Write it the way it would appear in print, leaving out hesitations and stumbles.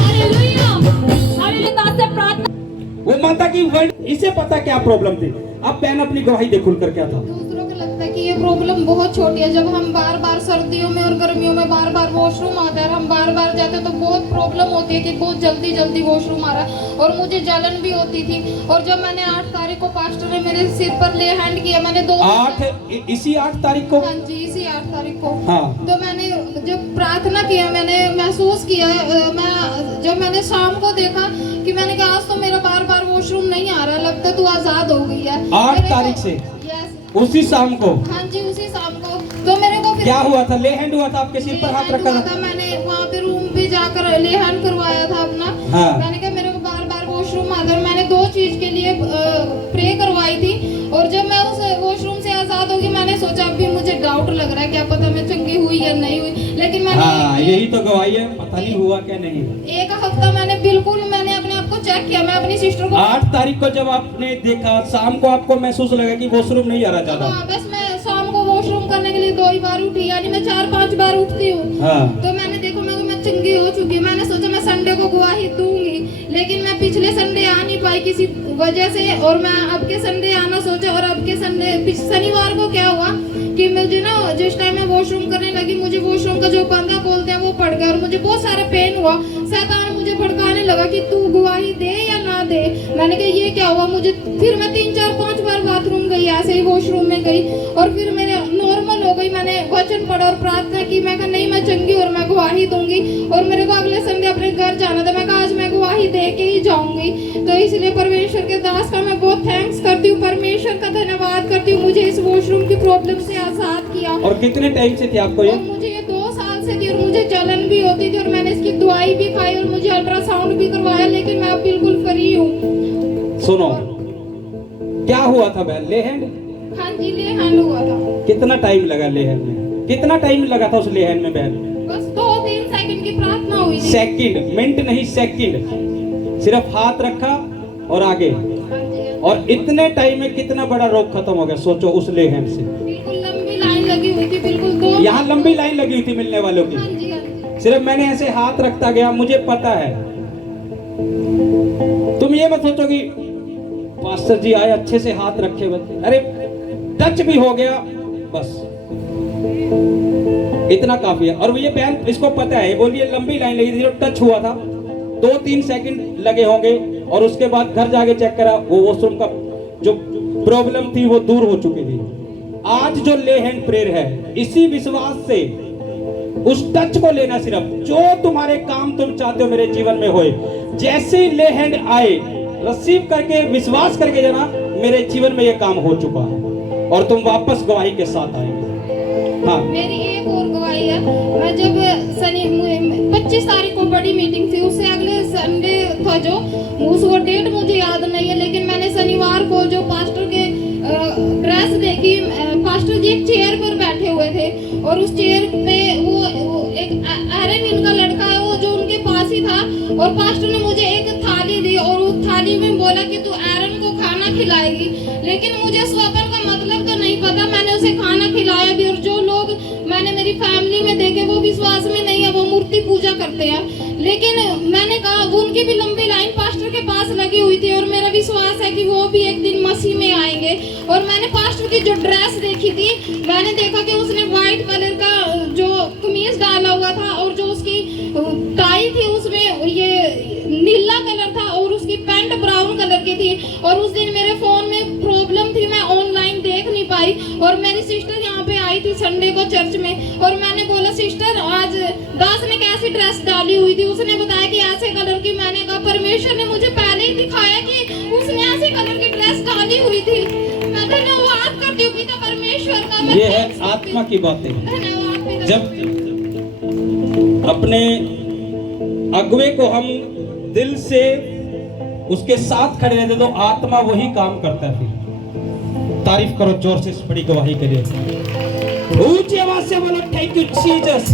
Hallelujah. Hallelujah. दास से प्रार्थना। वो माता की वर्ड, इसे पता क्या प्रॉब्लम थी। अब बहन अपनी गवाही दे खुलकर क्या था। दूसरों को लगता है कि ये प्रॉब्लम बहुत छोटी है। जब हम बार बार सर्दियों में और गर्मियों में बार बार वॉशरूम आता है, हम बार बार जाते हैं तो बहुत प्रॉब्लम होती है कि बहुत जल्दी जल्दी वॉशरूम आ रहा है और मुझे जलन भी होती थी। और जब मैंने 8 तारीख को पास्टर ने मेरे सिर पर ले हैंड किया, मैंने इसी 8 तारीख को, हाँ जी इसी 8 तारीख को, हाँ। तो मैंने जब प्रार्थना किया, मैंने महसूस किया, जब मैंने शाम को देखा कि मैंने कहा आज तो मेरा बार बार वॉशरूम नहीं आ रहा, लगता तू आजाद हो गई है। 8 तारीख से उसी शाम को, हाँ जी उसी शाम को। तो मेरे को फिर क्या हुआ था? ले हैंड हुआ था, आपके सिर पर हाथ रखा था। मैंने वहाँ पे रूम पे जाकर ले हैंड करवाया था अपना। हाँ। मैंने कहा मेरे को बार बार वॉशरूम आता है। मैंने 2 चीज के लिए प्रे करवाई थी। और जब मैं उस वॉशरूम से आजाद होगी, मैंने सोचा अभी मुझे डाउट लग रहा है क्या पता मैं चंगी हुई या नहीं हुई, लेकिन मैंने यही तो गवाही है, पता नहीं हुआ क्या नहीं। 1 हफ्ता मैंने अपने आप को चेक किया। मैं अपनी सिस्टर को 8 तारीख को जब आपने देखा, शाम को आपको महसूस लगा कि वॉशरूम नहीं आ रहा ज्यादा। हाँ, बस मैं शाम को वॉशरूम करने के लिए 2 ही बार उठी, यानी मैं 4-5 बार उठती हूँ। हाँ। तो मैंने देखो मैं चंगी हो चुकी। मैंने सोचा मैं संडे को गवाही दूंगी, लेकिन मैं पिछले संडे आ नहीं पाई किसी वजह से, और मैं अब के संडे आना सोचा। और अब के संडे शनिवार को क्या हुआ कि मुझे ना जिस टाइम मैं वॉशरूम करने लगी, मुझे वॉशरूम का जो बंदा बोलते हैं वो पड़ गया और मुझे बहुत सारा पेन हुआ। शैतान मुझे भड़काने लगा कि तू गवाही दे या ना दे। मैंने कहा ये क्या हुआ मुझे। फिर मैं 3-4-5 बार बाथरूम गई, ऐसे ही वॉशरूम में गई और फिर मेरे नॉर्मल हो गई। मैंने वचन पढ़ा और प्रार्थना की। मैं कहा नहीं मैं चंगी और मैं गवाही दूंगी। और मेरे को अगले संडे अपने घर जाना था। मैं कहा आज मैं गवाही दे के ही जाऊंगी। तो इसलिए परमेश्वर के दास का मैं बहुत थैंक्स करती हूँ, परमेश्वर का धन्यवाद करती हूँ, मुझे इस वॉशरूम की प्रॉब्लम से आजाद किया। और कितने टाइम से थी आपको ये? और मुझे ये 2 साल से थी और मुझे जलन भी होती थी और मैंने इसकी दवाई भी खाई और मुझे अल्ट्रासाउंड भी करवाया, लेकिन मैं अब बिल्कुल फ्री हूँ। सुनो क्या हुआ था बहन? ले हैंड? हाँ जी ले हैंड हुआ था। कितना टाइम लगा ले हैंड में? कितना टाइम लगा था उस ले हैंड में बहन? बस 2-3 सेकंड की प्रार्थना हुई थी। सेकंड, मिनट नहीं सेकंड। सिर्फ हाथ रखा और आगे। हाँ जी। और इतने टाइम में कितना बड़ा रोग खत्म हो गया, सोचो उस ले हैंड से। बिल्कुल लंबी लाइन लगी हुई थी, बिल्कुल 2। यहाँ लंबी लाइन लगी हुई थी मिलने वालों की। हाँ जी, हाँ जी। सिर्फ मैंने ऐसे हाथ रखता गया, मुझे पता है। तुम ये मत सोचो कि पास्टर जी आए अच्छे से हाथ रखे, अरे टच भी हो गया बस इतना काफी है। और ये बहन इसको पता है, बोलिए लंबी लाइन लगी थी, टच हुआ था 2-3 सेकंड लगे होंगे और उसके बाद घर जाके चेक करा, वो वॉशरूम का जो प्रॉब्लम थी वो दूर हो चुकी थी। आज जो ले हैंड प्रेयर है, इसी विश्वास से उस टच को लेना, सिर्फ जो तुम्हारे काम तुम चाहते हो मेरे जीवन में होए, जैसे ही ले हैंड आए रिसीव करके विश्वास करके जाना, मेरे जीवन में ये काम हो चुका है और तुम वापस गवाही के साथ आएंगे। हाँ मेरी एक और गवाही है। मैं जब 25 तारीख को बड़ी मीटिंग थी, उससे अगले संडे था जो, उस वो डेट मुझे याद नहीं है, लेकिन मैंने शनिवार को जो पास्टर के ड्रेस देखी, पास्टर जी एक चेयर पर बैठे हुए थे और उस चेयर पे वो एक आयरन इनका लड़का है वो जो उनके पास ही था, और पास्टर ने मुझे एक थाली दी और उस थाली में बोला कि तू आयरन को खाना खिलाएगी। लेकिन मुझे स्वतन का मतलब तो नहीं पता, मैंने उसे खाना खिलाया भी। और जो लोग मैंने मेरी फैमिली में देखे वो विश्वास में नहीं है, वो मूर्ति पूजा करते हैं। लेकिन मैंने कहा उनकी भी लंबी लाइन पास्टर के पास लगी हुई थी और मेरा विश्वास है कि वो भी एक दिन मसीह में आएंगे। और मैंने पास्टर की जो ड्रेस देखी थी, मैंने देखा कि उसने व्हाइट कलर का जो कमीज डाला हुआ था और जो उसकी टाई थी उसमें ये नीला कलर था और उसकी पैंट ब्राउन कलर की थी। और उस दिन मेरे फोन में प्रॉब्लम थी, मैं ऑनलाइन देख नहीं पाई। और मेरी सिस्टर यहाँ पे आई थी संडे को चर्च में और मैंने बोला सिस्टर आज दास ने कैसी ड्रेस डाली हुई थी, उसने बताया कि ऐसे कलर की। मैंने कहा परमेश्वर ने मुझे पहले ही दिखाया कि उसने ऐसे कलर की ड्रेस डाली हुई थी। मैं धन्यवाद करती हूँ पिता परमेश्वर का। ये है आत्मा की बातें। धन्यवाद। जब अपने अगुवे को हम दिल से उसके साथ खड़े रहते तो आत्मा वही काम करता है। तारीफ करो जोर से, बड़ी गवाही के लिए ऊंची आवाज से बोलो थैंक यू जीसस।